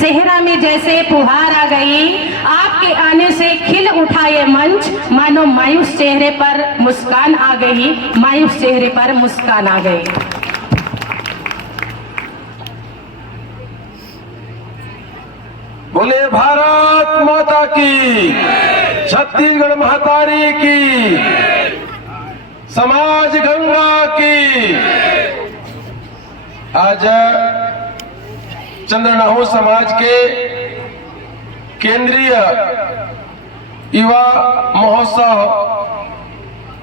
सेहरा में जैसे फुहार आ गई, आपके आने से खिल उठा ये मंच, मानो मायूस चेहरे पर मुस्कान आ गई, मायूस चेहरे पर मुस्कान आ गई। बोले भारत माता की, छत्तीसगढ़ महातारी की, समाज गंगा की। आज चंद्रनाहु समाज के केंद्रीय युवा महोत्सव,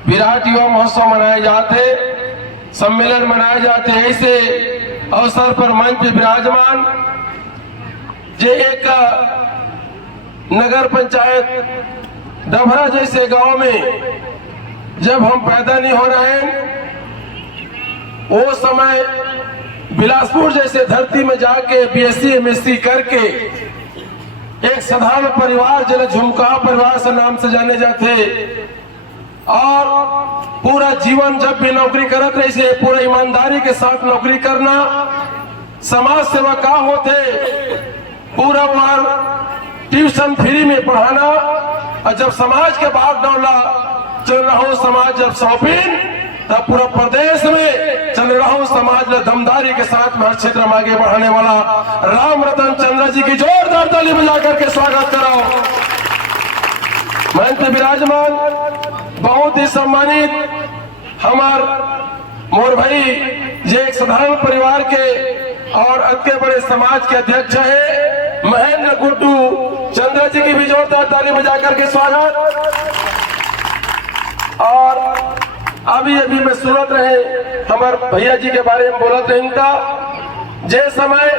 विराट युवा महोत्सव मनाए जाते, सम्मेलन मनाए जाते। ऐसे अवसर पर मंच पे विराजमान जे एक नगर पंचायत डभरा जैसे गांव में जब हम पैदा नहीं हो रहे हैं, वो समय बिलासपुर जैसे धरती में जाके बीएससी एमएससी करके एक साधारण परिवार जिन्हें झुमका परिवार से नाम से जाने जाते, और पूरा जीवन जब भी नौकरी करत रही से पूरा ईमानदारी के साथ नौकरी करना, समाज सेवा का होते, पूरा बार ट्यूशन फ्री में पढ़ाना। और जब समाज के भाग डोला चंद्रनाहु समाज जब सौंपीन, तब पूरा प्रदेश में चंद्रनाहु समाज ने दमदारी के साथ हर क्षेत्र में आगे बढ़ाने वाला राम रतन चंद्र जी की जोरदार ताली बजा करके स्वागत कराओ। मंच पे विराजमान बहुत ही सम्मानित हमार मोर भाई, जे एक साधारण परिवार के और अति बड़े समाज के अध्यक्ष है महेंद्र गुड्डू चंद्र जी की भी जोरदार ताली बजा करके स्वागत। और अभी अभी में सुनत रहे हमारे भैया जी के बारे में बोलत रही था, जे समय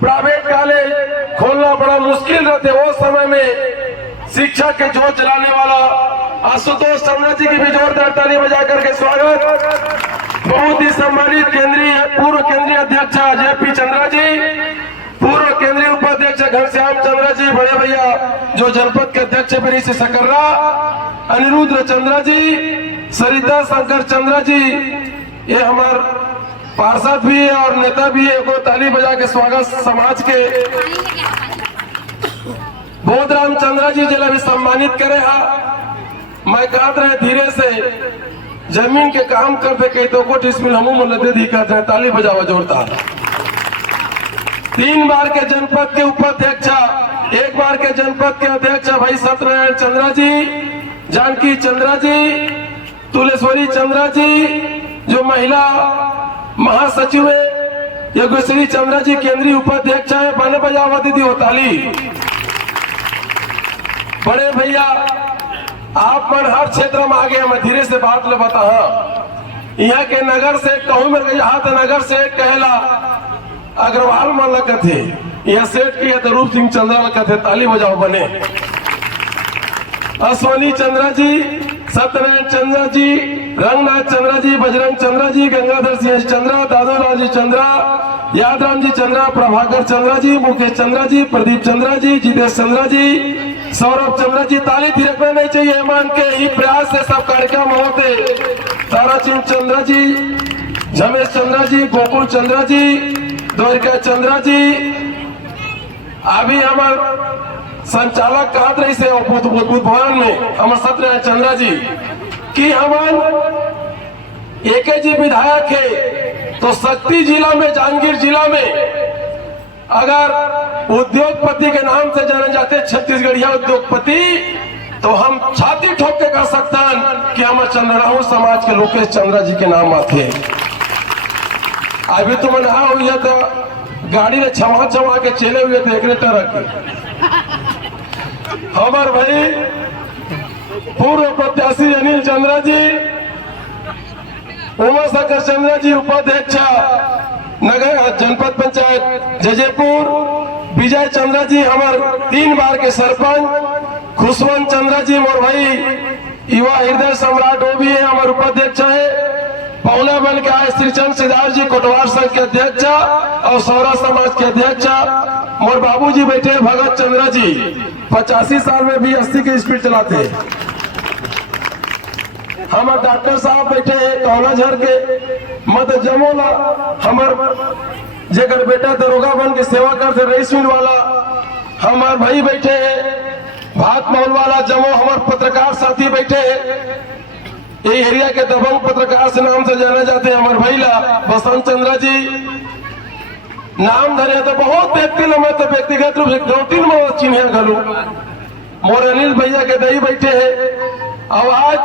प्राइवेट कॉलेज खोलना बड़ा मुश्किल रहते, वो समय में शिक्षा के जोत जलाने वाला आशुतोष चंद्र जी की भी जोरदार ताली बजा करके स्वागत। बहुत ही सम्मानित पूर्व केंद्रीय अध्यक्ष जेपी चंद्रा जी, पूर्व केंद्रीय उपाध्यक्ष घनश्याम चंद्रा जी, बड़े भैया जो जनपद के अध्यक्ष बरी से सकर्रा, अनिरुद्ध चंद्रा जी, सरिता शंकर चंद्रा जी, ये हमारे पार्षद भी है और नेता भी है, को ताली बजा के स्वागत। समाज के बोधराम चंद्रा जी जिला भी सम्मानित करे हा। मैं कहत रहे धीरे से जमीन के काम करते कई तो को इसमें हम दे दी कहते हैं, ताली बजावा जोरदार। 3 बार के जनपद के उपाध्यक्ष, 1 बार के जनपद के अध्यक्ष भाई सत्यनारायण चंद्रा जी, जानकी चंद्रा जी, तुलेश्वरी चंद्रा जी, जो महिला महासचिव है योगेश्वरी चंद्रा जी केंद्रीय उपाध्यक्ष है, बने बजावा दीदी हो ताली। बड़े भैया आप मन हर क्षेत्र में आगे, मैं धीरे से बात ले बता। यहाँ के नगर से कहूँ मेरे हाथ नगर से कहला अग्रवाल मन थे, यह सेठ की तो रूप सिंह चंद्रा थे, ताली बजाओ बने। अश्वनी चंद्रा जी, सत्यनारायण चंद्रा जी, रंगनाथ चंद्रा जी, बजरंग चंद्रा जी, गंगाधर सिंह चंद्रा, दादूलाल जी चंद्रा, यादराम जी चंद्रा, प्रभाकर चंद्रा जी, मुकेश चंद्रा जी, प्रदीप चंद्रा जी, जितेश चंद्रा जी, सौरभ चंद्रा जी। ताली थिरकना नहीं चाहिए, मान के ही प्रयास से सब कार्यक्रम होते। ताराचंद चंद्रा जी, झमेश चंद्रा जी, गोकुल चंद्रा जी, द्वारिका चंद्रा जी, अभी हमारे संचालक कहत रही से बुद्ध भवन में हमारे सत्यनारायण चंद्रा जी कि हमारे एक जी विधायक है, तो शक्ति जिला में जहांगीर जिला में अगर उद्योगपति के नाम से जाने जाते छत्तीसगढ़िया उद्योगपति, तो हम छाती ठोक के कह सकता कि हमारे चंद्रनाहु समाज के लोकेश चंद्रा जी के नाम आते। अभी तो मना हुई है तो गाड़ी ने छमा छमा के चले हुए थे एक तरह हमारे भाई पूर्व प्रत्याशी अनिल चंद्रा जी, उमा शंकर चंद्रा जी उपाध्यक्ष नगर जनपद पंचायत जयपुर, विजय चंद्रा जी हमारे 3 बार के सरपंच, खुशवंत चंद्रा जी मोर भाई युवा हृदय सम्राट वो भी है हमारे उपाध्यक्ष है, पौला बन के आए श्रीचंद सिद्धार्थ जी कोटवार संघ के अध्यक्ष और सौरा समाज के अध्यक्ष, मोर बाबू जी बैठे भगत चंद्रा जी 85 साल में भी 80 की स्पीड चलाते हैं। हमारे डॉक्टर साहब बैठे हैं कौलाझर के मत जमोला, हमारे जेकर बेटा दरोगा बन के सेवा करते रईस मिल वाला हमार भाई बैठे हैं, भात महल वाला जमो हमार पत्रकार साथी बैठे हैं। ये एरिया के दबंग पत्रकार से नाम से जाने जाते हैं हमारे भाई ला बसंत चंद्र जी नाम धरे तो बहुत व्यक्ति मैं तो व्यक्तिगत रूप से गौटीन में चिन्ह गलू मोर अनिल भैया के दही बैठे हैं। और आज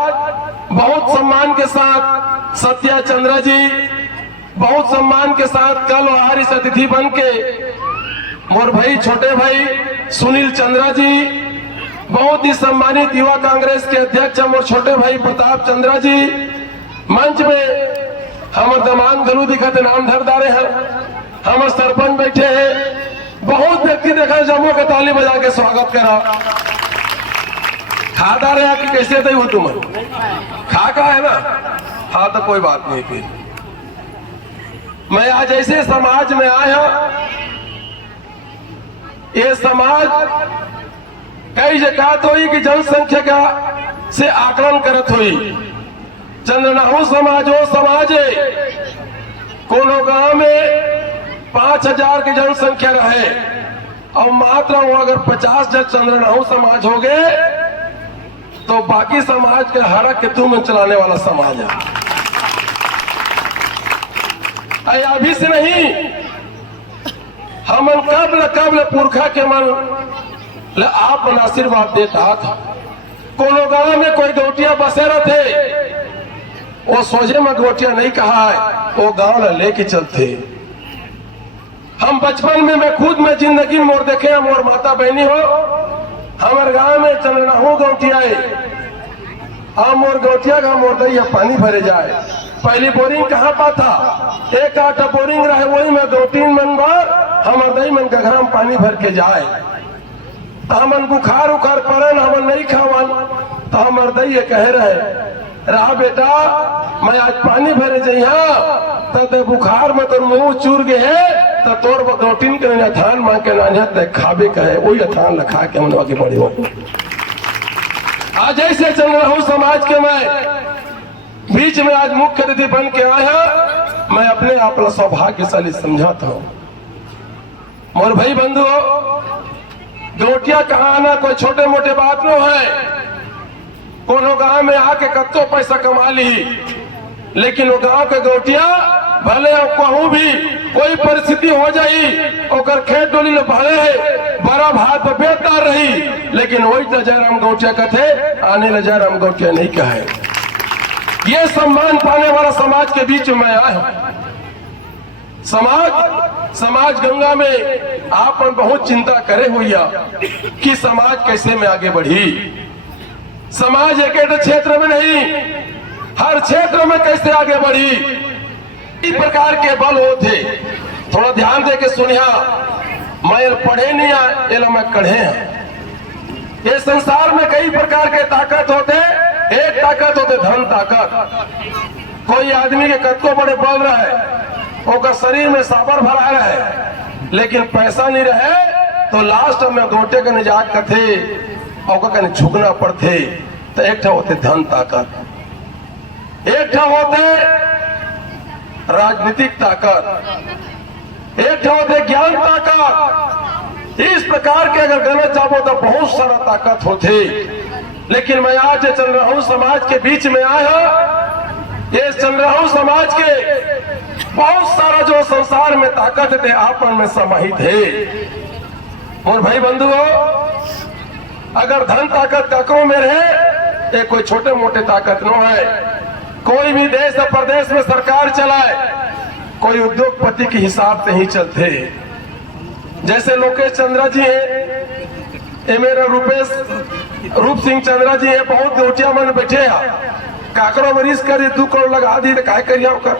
बहुत सम्मान के साथ सत्या चंद्र जी बहुत सम्मान के साथ कल और इस अतिथि बन के मोर भाई छोटे भाई सुनील चंद्रा जी, बहुत ही सम्मानित युवा कांग्रेस के अध्यक्ष मोर छोटे भाई प्रताप चंद्रा जी मंच में हमारे दमांग गलू दिखाते नाम धरदारे हैं, हमारे सरपंच बैठे हैं, बहुत व्यक्ति देखा जमो के ताली बजा के स्वागत करा। खाता रहे कि कैसे दई हो तुम खा का है ना, हाँ तो कोई बात नहीं। फिर मैं आज ऐसे समाज में आया, ये समाज कई जगह तो हुई कि जनसंख्या का से आकलन करत हुई। चंद्रनाहू समाज वो समाज है कोनो गांव में 5000 की जनसंख्या रहे और मात्र वो अगर 50 जन चंद्रनाहू समाज हो गए तो बाकी समाज के हरक के तुम चलाने वाला समाज है। अभी से नहीं, हम कबल पुरखा के मन आप आशीर्वाद देता था। कोनो गांव में कोई गोटिया बसेरा थे, वो सोझे में गोटिया नहीं कहा है, वो गांव लेके चलते। हम बचपन में मैं खुद में जिंदगी में मोर देखे मोर माता बहनी हो हमारे गांव में चंद्रनाहू गोटिया हम मोर गोटिया का मोर दैया पानी भरे जाए। पहली बोरिंग कहाँ पा था, एक आटा बोरिंग रहे वही में 2-3 मन बार हमारे दई मन का घर में पानी भर के जाए। तो हमन बुखार उखार पड़न हमन नहीं खावन तो हमारे दैया कहे रहे रहा बेटा मैं आज पानी भरे जइहा तो बुखार में तो मुंह चूर गए है तो तोर 2-3 के अथान मांग के नानिया खाबे कहे वही अथान लखा के हम आगे बढ़े हो। आज ऐसे चंद्रनाहू समाज के मैं बीच में आज मुख्य अतिथि बन के आया, मैं अपने आप सौभाग्यशाली समझाता हूँ। मोर भाई बंधु गोटिया कहाँ आना कोई छोटे मोटे बात न है। कोनो गांव में आके कत्तो पैसा कमा ली, लेकिन वो गांव के गोटिया भले कहूँ भी कोई परिस्थिति हो जाई और खेत डोली ले भले है बड़ा भात पर बेतार रही, लेकिन वही जयराम गोटिया कथे आने ले जयराम गोटिया नहीं कहे। ये सम्मान पाने वाला समाज के बीच में आया हूं। समाज गंगा में आप बहुत चिंता करे हुआ कि समाज कैसे में आगे बढ़ी। समाज एक क्षेत्र में नहीं, हर क्षेत्र में कैसे आगे बढ़ी। इस प्रकार के बल होते, थोड़ा ध्यान दे के सुनिया। मैं पढ़े नहीं है, मैं कढ़े हैं। ये संसार में कई प्रकार के ताकत होते, एक ताकत होते धन ताकत। कोई आदमी के कद को बड़े बल रहे, ओकर शरीर में साबर भरा रहे, लेकिन पैसा नहीं रहे तो लास्ट में गोटे के निजात कथे और झुकना पड़ते। तो एक होते धन ताकत, एक होते राजनीतिक ताकत, एक होते ज्ञान ताकत। इस प्रकार के अगर गलत चाहो तो बहुत सारा ताकत होते, लेकिन मैं आज चंद्रनाहू समाज के बीच में आया। ये चंद्रनाहू समाज के बहुत सारा जो संसार में ताकत थे आपन में समाहित है। और भाई बंधुओं, अगर धन ताकत ककरों में रहे, ये कोई छोटे मोटे ताकत न है। कोई भी देश और प्रदेश में सरकार चलाए, कोई उद्योगपति के हिसाब से ही चलते। जैसे लोकेश चंद्रा जी है, ये मेरा रूप सिंह चंद्रा जी है, बहुत गोटिया मन बैठे हैं। काकरो मरीज कर 2 करोड़ लगा दी तो काय करिया कर।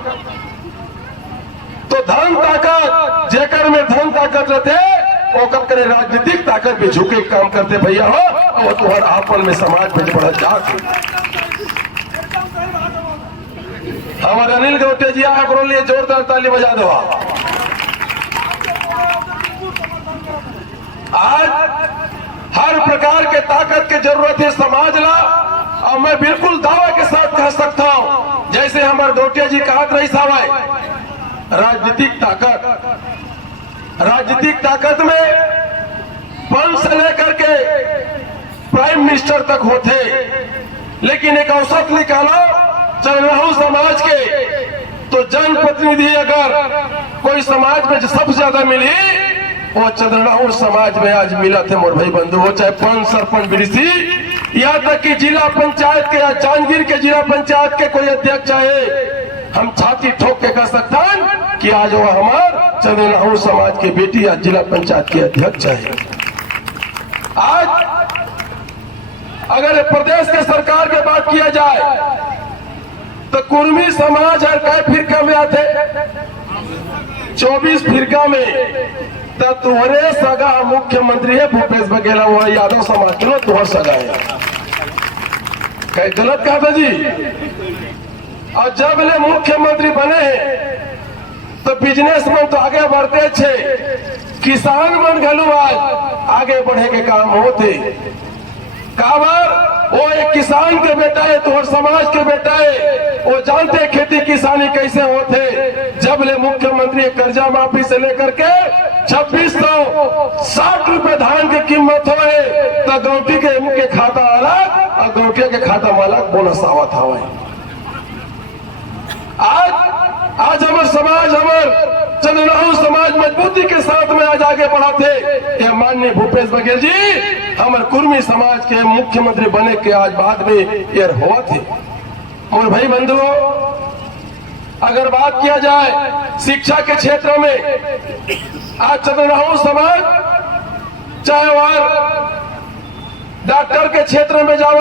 तो धन ताकत जेकर में धन ताकत रहते वो कब करे राजनीतिक ताकत भी झुके काम करते भैया हो, और तुम्हार आपन में समाज में बढ़ जाके। हमारे अनिल गौटे जी आपको लिए जोरदार ताली बजा दो। आज हर प्रकार के ताकत की जरूरत है समाज ला, और मैं बिल्कुल दावा के साथ कह सकता हूं, जैसे हमारे गौटिया जी कहा रही साहब राजनीतिक ताकत में पंच से लेकर के प्राइम मिनिस्टर तक होते, लेकिन एक औसत निकालो चंद्रहू समाज के, तो जनप्रतिनिधि अगर कोई समाज में जो सबसे ज्यादा मिली वो चंद्रहू समाज में आज मिला थे मोर भाई बंधु, हो चाहे पंच सरपंच बीडीसी, यहाँ तक कि जिला पंचायत के या जांजगीर के जिला पंचायत के कोई अध्यक्ष चाहे, हम छाती ठोक के कह सकते हैं कि आज वो हमार चंद्रहू समाज की बेटी आज जिला पंचायत के अध्यक्ष है। आज अगर प्रदेश के सरकार की बात किया जाए तो कुर्मी समाज हर कई फिरका में आते, 24 फिरका में तो तुम्हारे सगा मुख्यमंत्री है भूपेश बघेल, वो यादव समाज के लोग तुम्हारा सगा है, कहीं गलत कहा था जी। और जब ले मुख्यमंत्री बने हैं तो बिजनेसमैन तो आगे बढ़ते छे, किसान मन घलू आज आगे बढ़े के काम होते, काबर वो एक किसान के बेटा है, तो समाज के बेटा है, वो जानते खेती किसानी कैसे होते। जब ले मुख्यमंत्री कर्जा माफी से लेकर के 2660 रुपए धान की कीमत होए, तो गौटी के खाता अलग और गौटिया के खाता में अलग बोनस आवत हवे। आज हमारे समाज, हमारे चंद्रहू समाज मजबूती के साथ में आज आगे बढ़ा थे। ये माननीय भूपेश बघेल जी हमारे कुर्मी समाज के मुख्यमंत्री बने के आज बाद में ये हुआ थे। और भाई बंधुओं, अगर बात किया जाए शिक्षा के क्षेत्र में, आज चंद्रहू समाज चाहे वह डॉक्टर के क्षेत्र में जाओ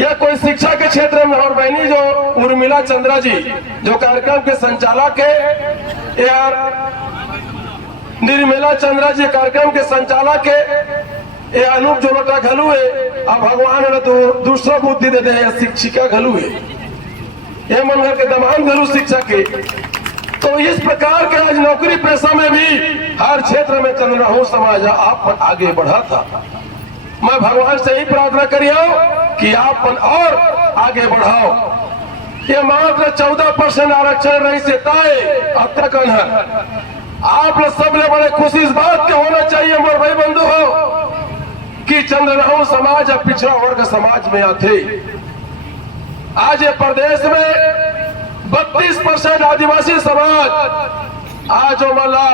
या कोई शिक्षा के क्षेत्र में, और बहनी जो उर्मिला चंद्रा जी जो कार्यक्रम के संचालक है, यार निर्मला चंद्रा जी कार्यक्रम के संचालक है, ये अनूप जोलोटा घलू है, अब भगवान ने तो दूसरा बुद्धि देते हैं, शिक्षिका घलू है, ये मनगर के दमान घलू शिक्षा के। तो इस प्रकार के आज नौकरी पेशा में भी हर क्षेत्र में चंद्रहू समाज आप आगे बढ़ा था। मैं भगवान से ही प्रार्थना करियो कि आप और आगे बढ़ाओ। ये मात्र 14% आरक्षण नहीं से तय अब तक है। आप लोग सब ले बड़े खुशी इस बात के होना चाहिए मोर भाई बंधु हो कि चंद्रहू समाज अब पिछड़ा वर्ग समाज में आते। आज ये प्रदेश में 32% आदिवासी समाज, आज मला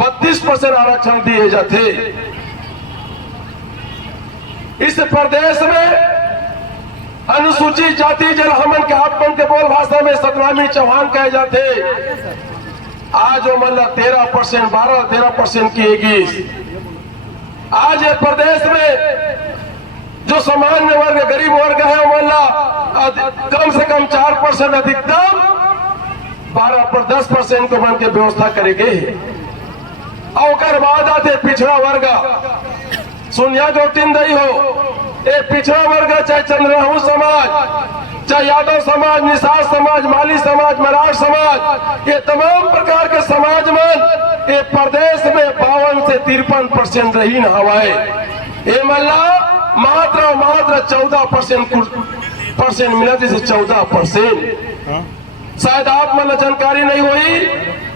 32% आरक्षण दिए जाते। इस प्रदेश में अनुसूचित जाति जलहमन के आपन के बोल भाषा में सतनामी चौहान कहे जाते, आज वो मतलब 13%, 12-13% की। आज ये प्रदेश में जो सामान्य वर्ग, गरीब वर्ग है, वो मतलब कम से कम 4%, अधिकतम 10% को बन के व्यवस्था करेंगे। और बाद आते पिछड़ा वर्ग, सुनिया जो टिंदई हो, ये पिछड़ा वर्ग चाहे चंद्रहू समाज, चाहे यादव समाज, निसार समाज, माली समाज, मराठ समाज, ये तमाम प्रकार के समाज में ये प्रदेश में 52 से 53% रही न हवाए। ये मल्ला मात्र 14% मिला, जैसे 14%। शायद आप मतलब जानकारी नहीं हुई,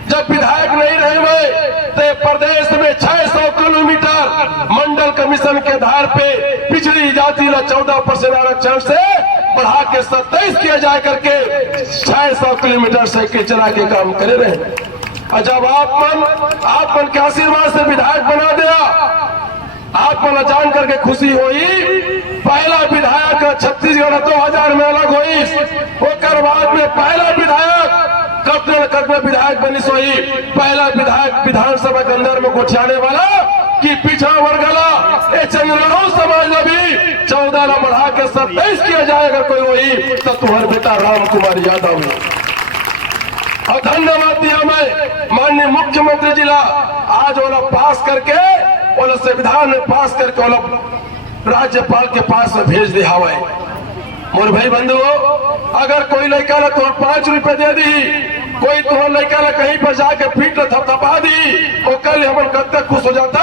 जब विधायक नहीं रहे मैं तो प्रदेश में 600 किलोमीटर मंडल कमीशन के आधार पे पिछड़ी जाति ला 14% आरक्षण से बढ़ा के 27 किया जाए करके 600 किलोमीटर साइकिल चला के काम करे रहे। और जब आप मन के आशीर्वाद से विधायक बना दिया, आप मन जान करके खुशी हुई। पहला विधायक छत्तीसगढ़ 2000 में अलग हुई, उसके बाद में पहला विधायक कब विधायक बनी सोई, पहला विधायक विधानसभा के अंदर में गोछाने वाला कि पिछड़ा वर्ग ला चंद्रहू समाज में भी 14 ला बढ़ा के 27 किया जाए। अगर कोई वही तो तुम्हारे बेटा राम कुमार यादव ने। और धन्यवाद दिया मैं माननीय मुख्यमंत्री जी ला, आज वो पास करके वो संविधान में पास करके वो राज्यपाल के पास में भेज दिया हुआ है। मोर भाई बंधुओं, अगर कोई लड़का ला तुम्हारे 5 रुपए दे दी, कोई तुम्हारे लड़का ला कहीं पर जाके पीठ थपथपा दी, तो कल हम कब तक खुश हो जाता।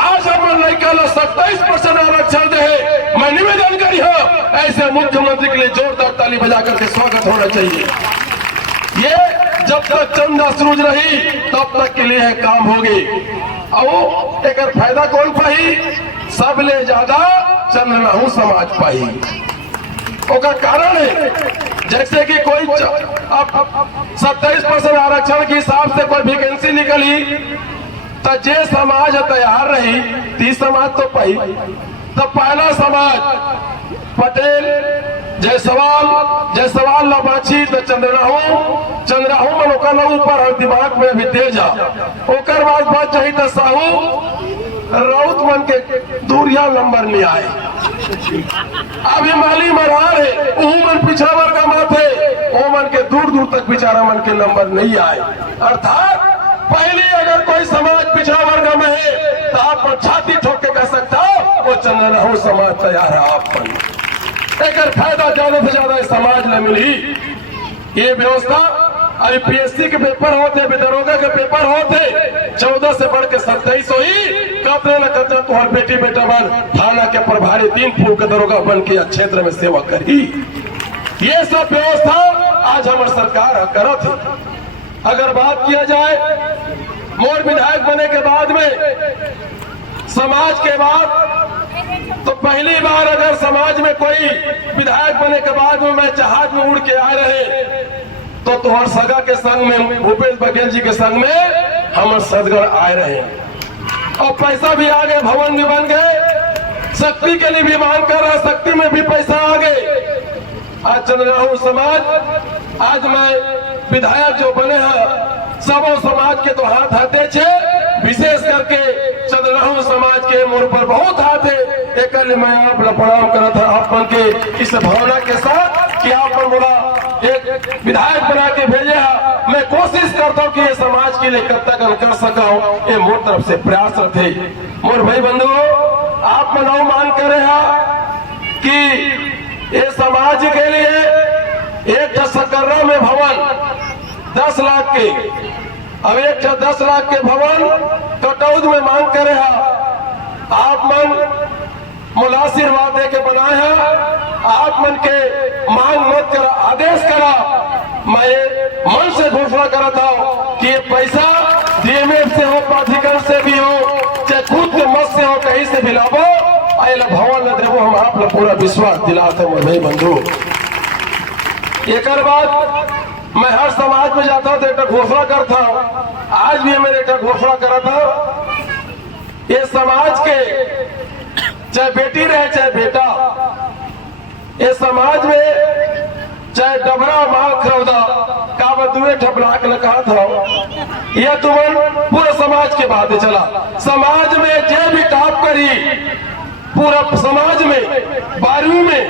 आज हमारे लड़का ला 27% आरक्षण दे। मैं निवेदन करी हूँ, ऐसे मुख्यमंत्री के लिए जोरदार ताली बजा करके स्वागत होना चाहिए। ये जब तक चंदा सूझ रही तब तक के लिए है काम होगी। और एक फायदा कौन पाई? सब ले ज्यादा चंद्रनाहू समाज पाई। ओका कारण है जैसे कि कोई अब 27% आरक्षण के हिसाब से कोई वैकेंसी निकली तो जे समाज तैयार रही 30 समाज तो पाई। तो पहला समाज पटेल जयसवाल लबाछी तो चंद्रनाहू मनोकाना ऊपर दिमाग में भी तेज ओकर बाद बात चाहिए तो साहू राउत मन के दूरिया नंबर में आए। अब ये माली मरहार है वो मन पिछड़ा वर्ग माथे वो मन के दूर दूर तक बेचारा मन के नंबर नहीं आए। अर्थात पहले अगर कोई समाज पिछड़ा वर्ग में है तो आप छाती ठोक के कह सकता वो चंद्रनाहू समाज तैयार है। आप एक फायदा ज्यादा से ज्यादा समाज में मिली। ये व्यवस्था अभी पीएससी के पेपर होते, दरोगा के पेपर होते 14 से बढ़ के 27 ही कतरे न कतरे तुम्हार बेटी बेटा बन थाना के प्रभारी 3 फूल के दरोगा बन के क्षेत्र में सेवा करी। ये सब व्यवस्था आज हमारी सरकार करत है। अगर बात किया जाए मोर विधायक बने के बाद में समाज के बाद तो पहली बार अगर समाज में कोई विधायक बने के बाद में मैं जहाज में उड़ के आए रहे तो तुम्हार सगा के संग में भूपेश बघेल जी के संग में हम सदगढ़ आए रहे और पैसा भी आ गए, भवन भी बन गए, शक्ति के लिए भी मांग कर रहा, शक्ति में भी पैसा आ गए। आज चंद्रनाहू समाज आज मैं विधायक जो बने हैं सबों समाज के तो हाथ आते छे, विशेष करके चंद्रनाहू समाज के मोर पर बहुत हाथ है। एक मैं आप प्रणाम करा था आप मन के इस भावना के साथ कि आप पर बोला एक विधायक बना के भेजे है। मैं कोशिश करता हूँ कि ये समाज के लिए कब तक कर सका हूँ, ये मोर तरफ से प्रयास रहे। मोर भाई बंधु आप मनाओ मान करे कि ये समाज के लिए एक सकर्रा में भवन 10 लाख के, अब एक 10 लाख के भवन कटौद में मांग करे आप मन मोला आशीर्वाद दे के बनाए हैं। आप मन के मांग मत करा, आदेश करा। मैं मन से घोषणा करा था कि ये पैसा डीएमएफ से हो, प्राधिकरण से भी हो, चाहे खुद के मत से हो, कहीं से भी लाभो आये भवन न देवो। हम आप पूरा विश्वास दिलाते भाई बंधु। एक बाद मैं हर समाज में जाता तो एक घोषणा करता हूँ, आज भी मैंने एक घोषणा करा था। ये समाज के चाहे बेटी रहे चाहे बेटा, ये समाज में चाहे डबरा माल खरौदा का दूरे ठपलाक ने कहा था, यह तुमन पूरा समाज के बात चला। समाज में जे भी टॉप करी पूरा समाज में 12वीं में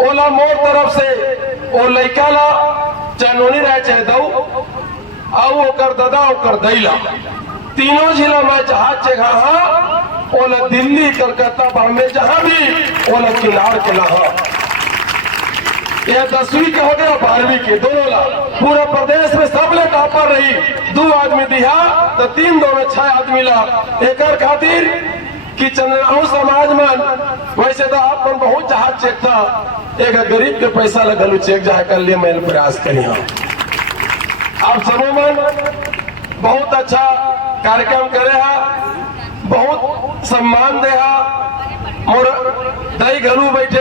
ओला मोर तरफ से ओ लड़का ला चाहे नोनी रहे चाहे दऊ आओ ओकर दादा ओकर दैला तीनों जिला में जहाज जगह ओला दिल्ली कलकत्ता बॉम्बे जहां भी ओला किनार के लहा। यह 10वीं के हो गया 12वीं के दोनों ला पूरा प्रदेश में सब ले टॉपर रही। 2 आदमी दिया तो 3 2 में 6 आदमी ला। एक खातिर कि चंद्रनाहू समाज में वैसे तो आप पर बहुत जहाज चेक था, एक गरीब के पैसा लगल चेक जाए कर लिए मैं प्रयास करी। आप सबों में बहुत अच्छा कार्यक्रम करे है, बहुत सम्मान दे है। मोर दही घलू बैठे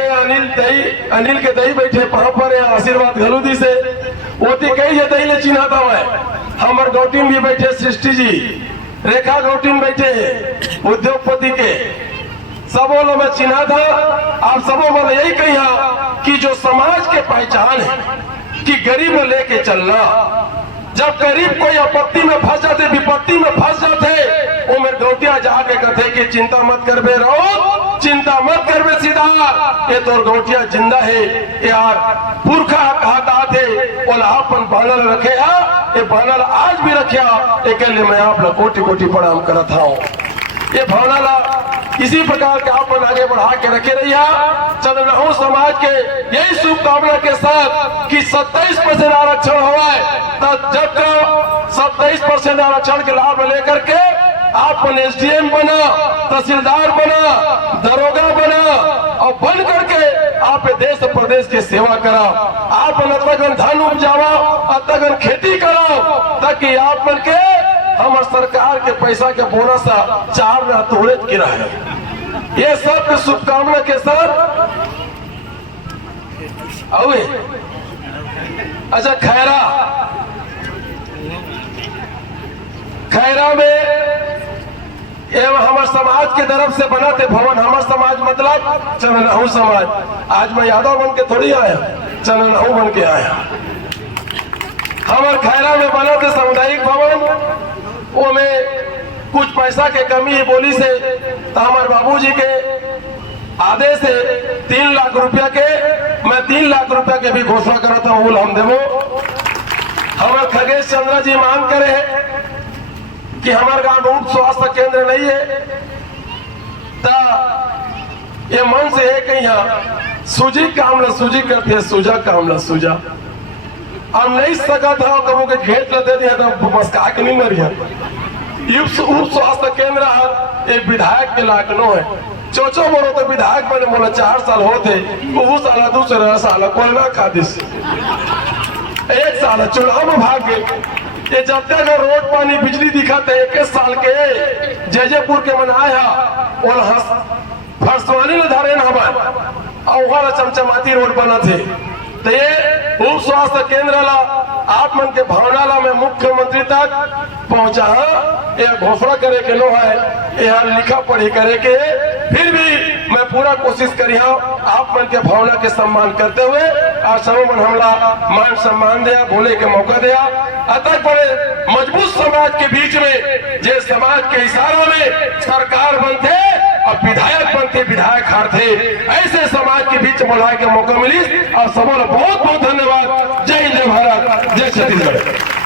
अनिल के दही बैठे वहां पर आशीर्वाद घलू दी से ओती कई दही ले चिन्हा था। हमारे गौटीन भी बैठे, सृष्टि जी रेखा गौटीन बैठे उद्योगपति के सबों लोग मैं चिन्हा था। आप सबों में यही कही कि जो समाज के पहचान है कि गरीब में लेके चलना। जब गरीब कोई आपत्ति में फंस जाते, विपत्ति में फंस जाते, वो मेरे गौटिया जाके कहते कि चिंता मत कर बे रहो, चिंता मत कर बे सीधा, ये तो गौटिया जिंदा है यार। पुरखा कहा थे ओलापन बानल रखे ये बानल आज भी रखे। एक मैं आप लोग कोटि कोटि प्रणाम करता हूँ। ये भावना ला इसी प्रकार के आप आगे बढ़ा के रखे रहिए। चंद्रनाहू समाज के यही शुभकामना के साथ कि 27% आरक्षण हुआ है, तब जब 27% आरक्षण के लाभ लेकर के आप एसडीएम बना, तहसीलदार बना, दरोगा बना और बन करके आप देश प्रदेश की सेवा कराओ, आप अतगन धन उपजाओ, अतगन खेती कराओ, ताकि आप मन के हमार सरकार के पैसा के बोनस 4 न तोड़े के रहे। ये सब के शुभकामना के साथ आवे। अच्छा, खैरा में एवं हमारे समाज के तरफ से बना थे भवन। हमारे समाज मतलब चंदनहू समाज। आज मैं यादव बन के थोड़ी आया, चंदनहू बन के आया। हमारे खैरा में बना थे सामुदायिक भवन। वो में कुछ पैसा के कमी बोली से तो हमारे बाबूजी के आदेश से 3 लाख रुपया के, मैं 3 लाख रुपया के भी घोषणा करा था। बोल हम देवो। हमारे खगेश चंद्र जी मांग करे कि हमारे गांव में उप स्वास्थ्य केंद्र नहीं है, तो ये मन से है कि यहाँ सूजी काम न सूजी करते है, सूजा काम न सूजा। हम नहीं सका था कबो के घेत न दे दिया तो मस्का के नहीं मरिया। उप स्वास्थ्य केंद्र एक विधायक के लायक है। चोचो बोलो तो विधायक बने बोला 4 साल होते, वो साल दूसरा साल कोरोना खादिस, 1 साल चुनाव में भाग गए। ये जब तक रोड पानी बिजली दिखा थे 21 साल के जयपुर के मनाया और फरसवानी न धारे और चमचमाती रोड बना थे। तो ये उप स्वास्थ्य केंद्र ला आप मन के भावना ला में मुख्यमंत्री तक पहुंचा। यह घोषणा करे के लो है, यह लिखा पढ़ी करे के। फिर भी मैं पूरा कोशिश करी आप मन के भावना के सम्मान करते हुए आज सब मन हमला मान सम्मान दिया, बोले के मौका दिया। अतः बड़े मजबूत समाज के बीच में जे समाज के इशारों में सरकार बनते और विधायक बनते, विधायक हारते, ऐसे समाज के बीच बुलाए के मौका मिली। और सबों बहुत बहुत धन्यवाद। जय हिंद, जय भारत, जय छत्तीसगढ़।